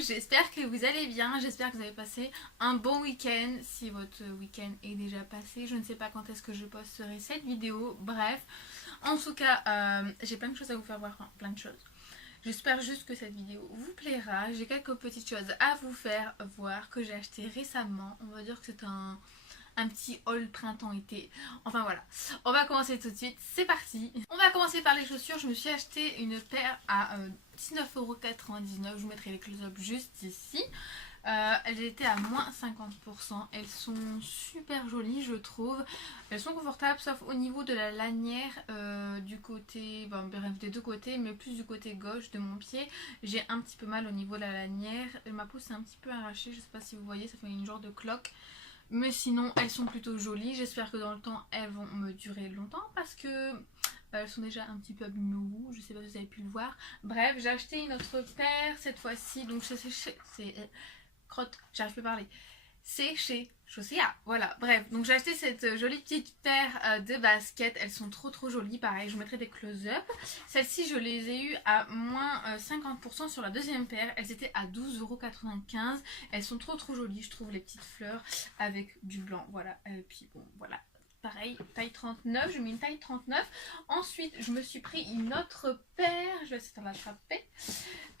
j'espère que vous allez bien, j'espère que vous avez passé un bon week-end. Si votre week-end est déjà passé, je ne sais pas quand est-ce que je posterai cette vidéo. Bref, en tout cas, j'ai plein de choses à vous faire voir, enfin, plein de choses. J'espère juste que cette vidéo vous plaira. J'ai quelques petites choses à vous faire voir que j'ai acheté récemment. On va dire que c'est un petit haul printemps-été. Enfin voilà, on va commencer tout de suite, c'est parti. On va commencer par les chaussures. Je me suis acheté une paire à 19,99 €. Je vous mettrai les close-up juste ici. Elles étaient à moins 50%. Elles sont super jolies, je trouve. Elles sont confortables, sauf au niveau de la lanière du côté, bon, bref, des deux côtés, mais plus du côté gauche de mon pied. J'ai un petit peu mal au niveau de la lanière. Ma peau s'est un petit peu arrachée, je sais pas si vous voyez, ça fait une genre de cloque. Mais sinon, elles sont plutôt jolies. J'espère que dans le temps, elles vont me durer longtemps parce que elles sont déjà un petit peu abîmées au bout. Je sais pas si vous avez pu le voir. Bref, j'ai acheté une autre paire cette fois-ci. Donc c'est crotte, j'arrive plus à parler. C'est chez Chaussea, voilà, bref, donc j'ai acheté cette jolie petite paire de baskets, elles sont trop jolies, pareil, je vous mettrai des close-up. Celles-ci, je les ai eues à moins 50% sur la deuxième paire, elles étaient à 12,95 €, elles sont trop jolies, je trouve, les petites fleurs avec du blanc, voilà, et puis bon, voilà. Pareil, taille 39, je mets une taille 39. Ensuite, je me suis pris une autre paire, je vais essayer de l'attraper.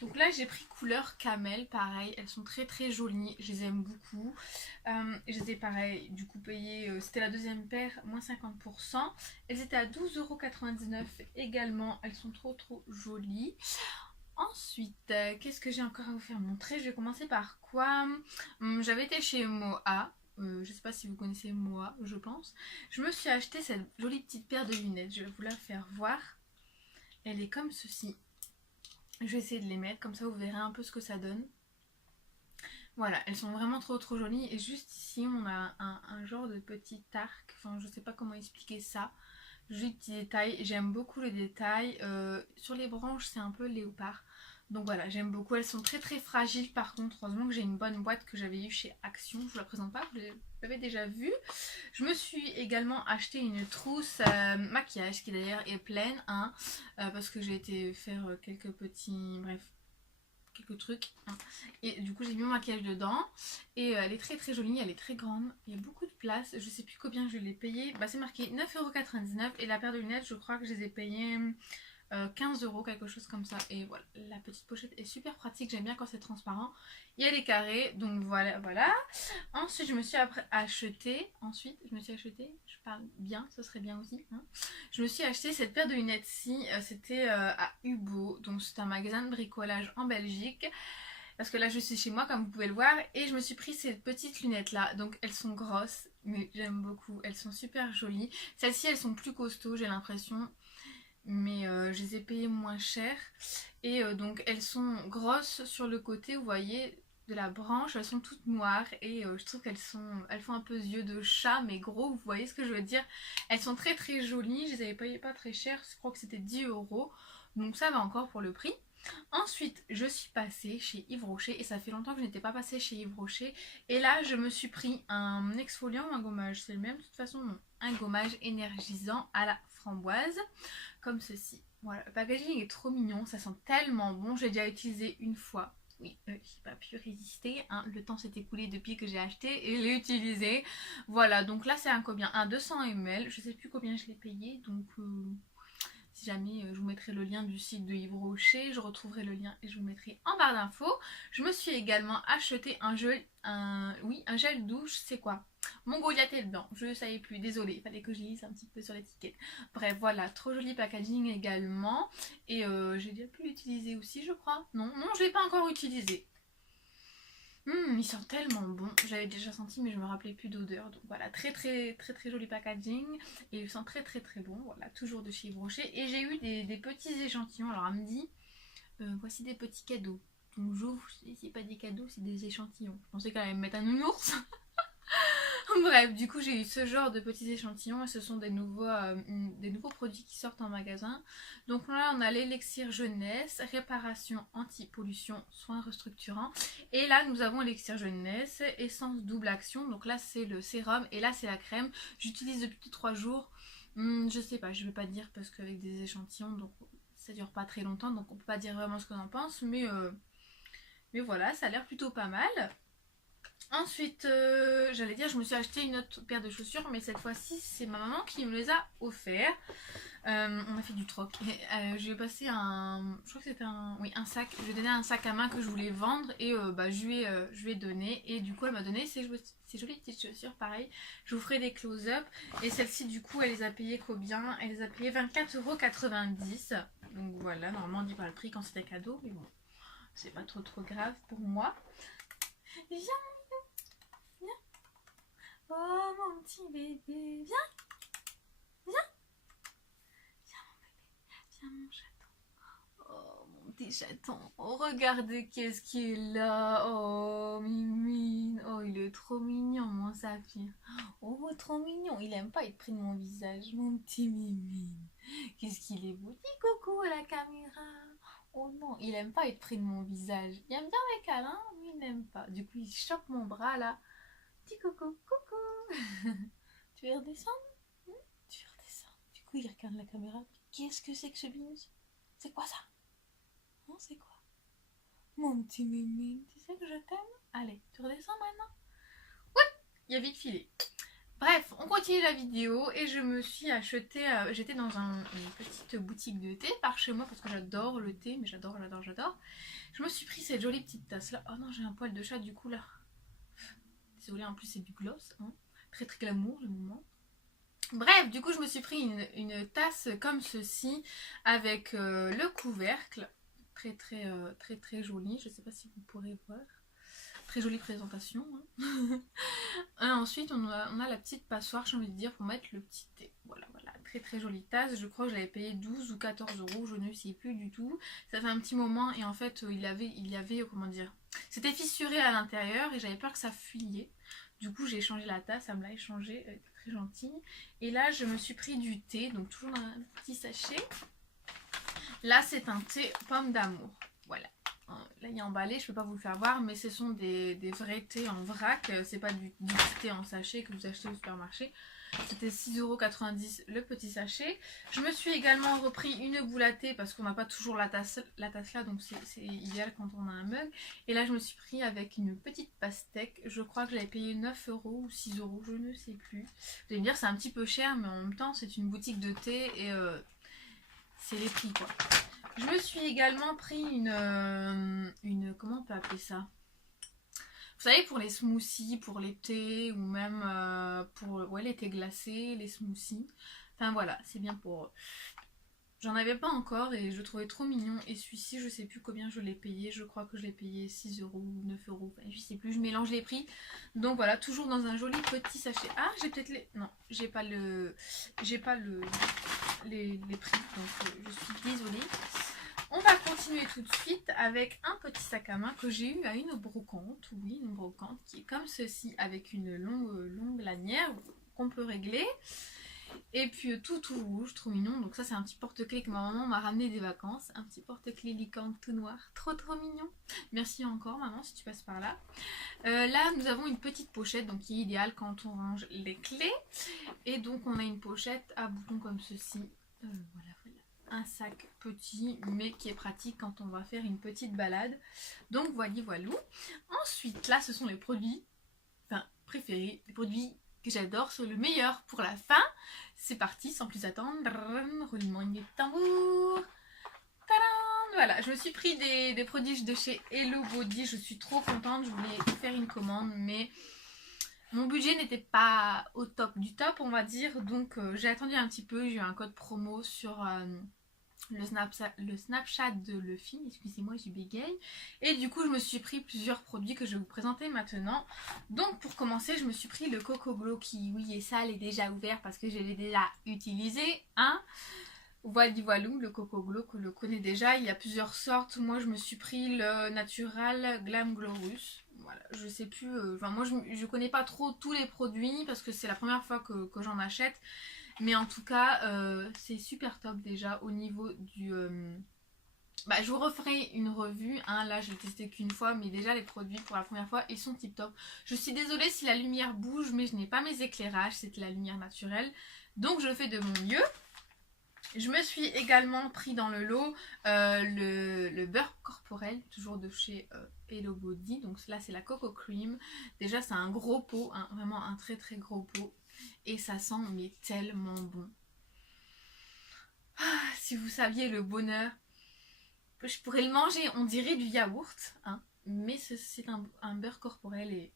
Donc là, j'ai pris couleur camel, pareil, elles sont très jolies, je les aime beaucoup. Je les ai pareil, du coup payées, c'était la deuxième paire, moins 50%. Elles étaient à 12,99 € également, elles sont trop jolies. Ensuite, qu'est-ce que j'ai encore à vous faire montrer? Je vais commencer par quoi? J'avais été chez Moa. Je sais pas si vous connaissez Moa, je pense. Je me suis acheté cette jolie petite paire de lunettes. Je vais vous la faire voir. Elle est comme ceci. Je vais essayer de les mettre, comme ça vous verrez un peu ce que ça donne. Voilà, elles sont vraiment trop jolies. Et juste ici, on a un genre de petit arc. Enfin, je sais pas comment expliquer ça. Joli petit détail. J'aime beaucoup le détail. Sur les branches, c'est un peu léopard. Donc voilà, j'aime beaucoup. Elles sont très fragiles par contre. Heureusement que j'ai une bonne boîte que j'avais eue chez Action. Je vous la présente pas, vous l'avez déjà vue. Je me suis également acheté une trousse maquillage qui d'ailleurs est pleine. Hein, parce que j'ai été faire quelques petits... Bref, quelques trucs. Hein, et du coup j'ai mis mon maquillage dedans. Et elle est très jolie, elle est très grande. Il y a beaucoup de place. Je sais plus combien je l'ai payé. Bah, c'est marqué 9,99 € et la paire de lunettes, je crois que je les ai payées 15 €, quelque chose comme ça. Et voilà, la petite pochette est super pratique, j'aime bien quand c'est transparent. Il y a les carrés, donc voilà. Ensuite, je me suis acheté, je parle bien, ce serait bien aussi. Hein. Je me suis acheté cette paire de lunettes-ci, c'était à Hubo, donc c'est un magasin de bricolage en Belgique. Parce que là je suis chez moi comme vous pouvez le voir. Et je me suis pris ces petites lunettes là. Donc elles sont grosses mais j'aime beaucoup. Elles sont super jolies. Celles-ci elles sont plus costauds j'ai l'impression. Mais je les ai payées moins cher. Et donc elles sont grosses sur le côté, vous voyez, de la branche. Elles sont toutes noires. Et je trouve elles font un peu yeux de chat mais gros, vous voyez ce que je veux dire. Elles sont très jolies. Je les avais payées pas très cher. Je crois que c'était 10 €. Donc ça va encore pour le prix. Ensuite, je suis passée chez Yves Rocher et ça fait longtemps que je n'étais pas passée chez Yves Rocher. Et là, je me suis pris un exfoliant ou un gommage, c'est le même de toute façon, non. Un gommage énergisant à la framboise, comme ceci. Voilà, le packaging est trop mignon, ça sent tellement bon. J'ai déjà utilisé une fois. Oui, j'ai pas pu résister, hein. Le temps s'est écoulé depuis que j'ai acheté et l'ai utilisé. Voilà, donc là c'est un combien? Un 200 ml, je sais plus combien je l'ai payé, donc... Si jamais je vous mettrai le lien du site de Yves Rocher, je retrouverai le lien et je vous mettrai en barre d'infos. Je me suis également acheté un gel douche, c'est quoi? Mon Goliath est dedans, je ne savais plus, désolée, il fallait que je lise un petit peu sur l'étiquette. Bref, voilà, trop joli packaging également. Et j'ai déjà pu l'utiliser aussi, je crois. Non, je ne l'ai pas encore utilisé. Il sent tellement bon, j'avais déjà senti mais je me rappelais plus d'odeur. Donc voilà, très joli packaging et il sent très bon. Voilà, toujours de chez Yves Rocher. Et j'ai eu des petits échantillons. Alors elle me dit voici des petits cadeaux. Donc j'ouvre, c'est pas des cadeaux, c'est des échantillons. Je pensais qu'elle allait me mettre un nounours. Bref, du coup j'ai eu ce genre de petits échantillons et ce sont des nouveaux produits qui sortent en magasin. Donc là on a l'élixir jeunesse, réparation anti-pollution, soins restructurants. Et là nous avons l'élixir jeunesse, essence double action. Donc là c'est le sérum et là c'est la crème. J'utilise depuis 3 jours. Je sais pas, je vais pas dire parce qu'avec des échantillons donc ça dure pas très longtemps. Donc on peut pas dire vraiment ce qu'on en pense. Mais Mais voilà, ça a l'air plutôt pas mal. Ensuite, j'allais dire, je me suis acheté une autre paire de chaussures, mais cette fois-ci, c'est ma maman qui me les a offerts. On a fait du troc. J'ai passé je crois que c'était un sac. Je lui ai donné un sac à main que je voulais vendre et je lui ai donné. Et du coup, elle m'a donné ces jolies petites chaussures, pareil. Je vous ferai des close-up. Et celle-ci, du coup, elle les a payées combien? Elle les a payées 24,90 €. Donc voilà, normalement, on dit pas le prix quand c'était cadeau, mais bon, c'est pas trop grave pour moi. Viens, viens. Oh, mon petit bébé, viens. Viens. Viens, mon chaton. Oh, mon petit chaton. Oh, regardez qu'est-ce qu'il est là. Oh, Mimine. Oh, il est trop mignon, mon saphir. Oh, trop mignon. Il aime pas être pris de mon visage, mon petit Mimine. Qu'est-ce qu'il est beau. Dis coucou à la caméra. Oh non, il aime pas être pris de mon visage. Il aime bien les câlins, mais il n'aime pas. Du coup, il chope mon bras là. Dis coucou, coucou. Tu veux redescendre? Tu veux redescendre? Du coup, il regarde la caméra. Qu'est-ce que c'est que ce binous? C'est quoi ça? Non, c'est quoi? Mon petit mémé, tu sais que je t'aime? Allez, tu redescends maintenant? Ouais, il a vite filé. Bref, on continue la vidéo et je me suis acheté, j'étais dans une petite boutique de thé par chez moi parce que j'adore le thé, mais j'adore. Je me suis pris cette jolie petite tasse là. Oh non, j'ai un poil de chat du coup là. Désolée, en plus c'est du gloss, hein. Très glamour le moment. Bref, du coup, je me suis pris une tasse comme ceci avec le couvercle. Très joli. Je ne sais pas si vous pourrez voir. Très jolie présentation. Hein. Et ensuite, on a la petite passoire, j'ai envie de dire, pour mettre le petit thé. Voilà. Très jolie tasse. Je crois que je l'avais payé 12 ou 14 €. Je ne sais plus du tout. Ça fait un petit moment et en fait, il y avait comment dire, c'était fissuré à l'intérieur et j'avais peur que ça fuyait. Du coup, j'ai échangé la tasse, ça me l'a échangé, elle était très gentille. Et là, je me suis pris du thé, donc toujours dans un petit sachet. Là, c'est un thé pomme d'amour. Voilà. Là, il est emballé, je ne peux pas vous le faire voir, mais ce sont des vrais thés en vrac. C'est pas du thé en sachet que vous achetez au supermarché. C'était 6,90 € le petit sachet. Je me suis également repris une boule à thé parce qu'on n'a pas toujours la tasse là, donc c'est idéal quand on a un mug. Et là, je me suis pris avec une petite pastèque. Je crois que j'avais payé 9 € ou 6 €, je ne sais plus. Vous allez me dire, c'est un petit peu cher, mais en même temps, c'est une boutique de thé et c'est les prix quoi. Je me suis également pris comment on peut appeler ça? Vous savez, pour les smoothies, pour les thés, ou même pour les thés glacés, les smoothies. Enfin voilà, c'est bien pour eux. J'en avais pas encore et je le trouvais trop mignon. Et celui-ci, je sais plus combien je l'ai payé. Je crois que je l'ai payé 6 € ou 9 €. Enfin, je sais plus, je mélange les prix. Donc voilà, toujours dans un joli petit sachet. Ah, j'ai peut-être les... Non, j'ai pas les prix. Donc je suis désolée. On va continuer tout de suite avec un petit sac à main que j'ai eu à une brocante. Oui, une brocante qui est comme ceci avec une longue lanière qu'on peut régler. Et puis tout rouge, trop mignon. Donc ça c'est un petit porte-clés que ma maman m'a ramené des vacances. Un petit porte-clés licorne tout noir. Trop mignon. Merci encore maman si tu passes par là. Là nous avons une petite pochette donc qui est idéale quand on range les clés. Et donc on a une pochette à boutons comme ceci. Voilà. Un sac petit mais qui est pratique quand on va faire une petite balade. Donc voilou. Ensuite là ce sont les produits préférés, les produits que j'adore, sont le meilleur pour la fin. C'est parti sans plus attendre. Roulement de tambour. Tadam, voilà, je me suis pris des produits de chez Hello Body. Je suis trop contente. Je voulais faire une commande mais mon budget n'était pas au top du top on va dire. Donc j'ai attendu un petit peu. J'ai eu un code promo sur le Snapchat de Luffy, excusez-moi j'y bégaye, et du coup je me suis pris plusieurs produits que je vais vous présenter maintenant. Donc pour commencer je me suis pris le Coco Glow qui oui est sale et déjà ouvert parce que je l'ai déjà utilisé, hein. Voilou, le Coco Glow que le connaît déjà, il y a plusieurs sortes. Moi je me suis pris le Natural Glam Glorious. Voilà, je sais plus, moi je connais pas trop tous les produits parce que c'est la première fois que j'en achète. Mais en tout cas, c'est super top déjà au niveau du... je vous referai une revue. Hein. Là, je l'ai testé qu'une fois. Mais déjà, les produits pour la première fois, ils sont tip top. Je suis désolée si la lumière bouge. Mais je n'ai pas mes éclairages. C'est de la lumière naturelle. Donc, je fais de mon mieux. Je me suis également pris dans le lot le beurre corporel, toujours de chez Hello Body. Donc là c'est la Coco Cream. Déjà c'est un gros pot, vraiment un très très gros pot. Et ça sent mais tellement bon. Ah, si vous saviez le bonheur. Je pourrais le manger, on dirait du yaourt. Hein, mais c'est un beurre corporel et...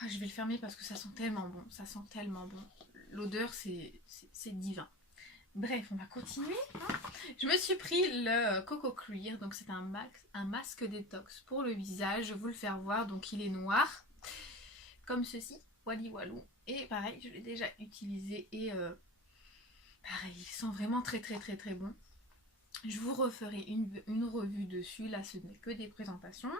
Ah, je vais le fermer parce que ça sent tellement bon. Ça sent tellement bon. L'odeur c'est divin. Bref, on va continuer. Hein. Je me suis pris le Coco Clear, donc c'est un masque détox pour le visage. Je vais vous le faire voir, donc il est noir, comme ceci, wally walou. Et pareil, je l'ai déjà utilisé et pareil, il sent vraiment très très très très bon. Je vous referai une revue dessus, là ce n'est que des présentations.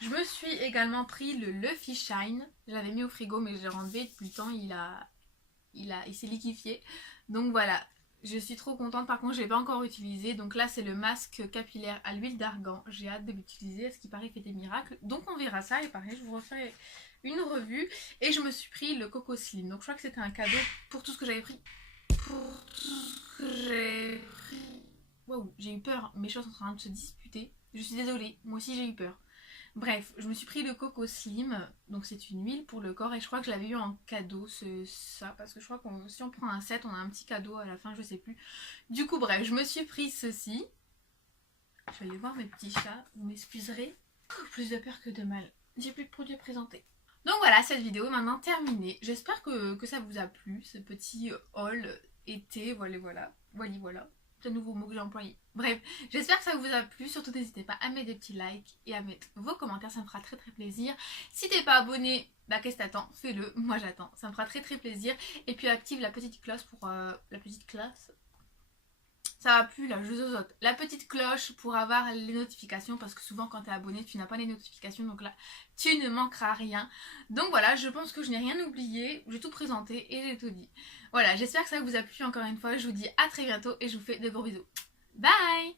Je me suis également pris le Luffy Shine, je l'avais mis au frigo mais je l'ai renlevé depuis le temps, il s'est liquéfié. Donc voilà. Je suis trop contente, par contre je ne l'ai pas encore utilisé. Donc là c'est le masque capillaire à l'huile d'argan. J'ai hâte de l'utiliser, à ce qui paraît fait des miracles. Donc on verra ça et pareil je vous referai une revue. Et je me suis pris le Coco Slim. Donc je crois que c'était un cadeau pour tout ce que j'avais pris. Waouh, j'ai eu peur, mes choses sont en train de se disputer. Je suis désolée, moi aussi j'ai eu peur. Bref, je me suis pris le Coco Slim, donc c'est une huile pour le corps et je crois que je l'avais eu en cadeau, ça, parce que je crois que si on prend un set, on a un petit cadeau à la fin, je sais plus. Du coup, bref, je me suis pris ceci. Je vais aller voir mes petits chats, vous m'excuserez. Plus de peur que de mal, j'ai plus de produits à présenter. Donc voilà, cette vidéo est maintenant terminée. J'espère que ça vous a plu, ce petit haul été, voilà. C'est un nouveau mot que j'ai employé. Bref, j'espère que ça vous a plu. Surtout n'hésitez pas à mettre des petits likes et à mettre vos commentaires, ça me fera très très plaisir. Si t'es pas abonné, bah qu'est-ce que t'attends? Fais-le, moi j'attends, ça me fera très très plaisir. Et puis active la petite cloche pour la petite cloche. Ça va plus là, je zozote. La petite cloche pour avoir les notifications parce que souvent quand tu es abonné tu n'as pas les notifications donc là tu ne manqueras rien. Donc voilà, je pense que je n'ai rien oublié, j'ai tout présenté et j'ai tout dit. Voilà, j'espère que ça vous a plu encore une fois, je vous dis à très bientôt et je vous fais de gros bisous. Bye!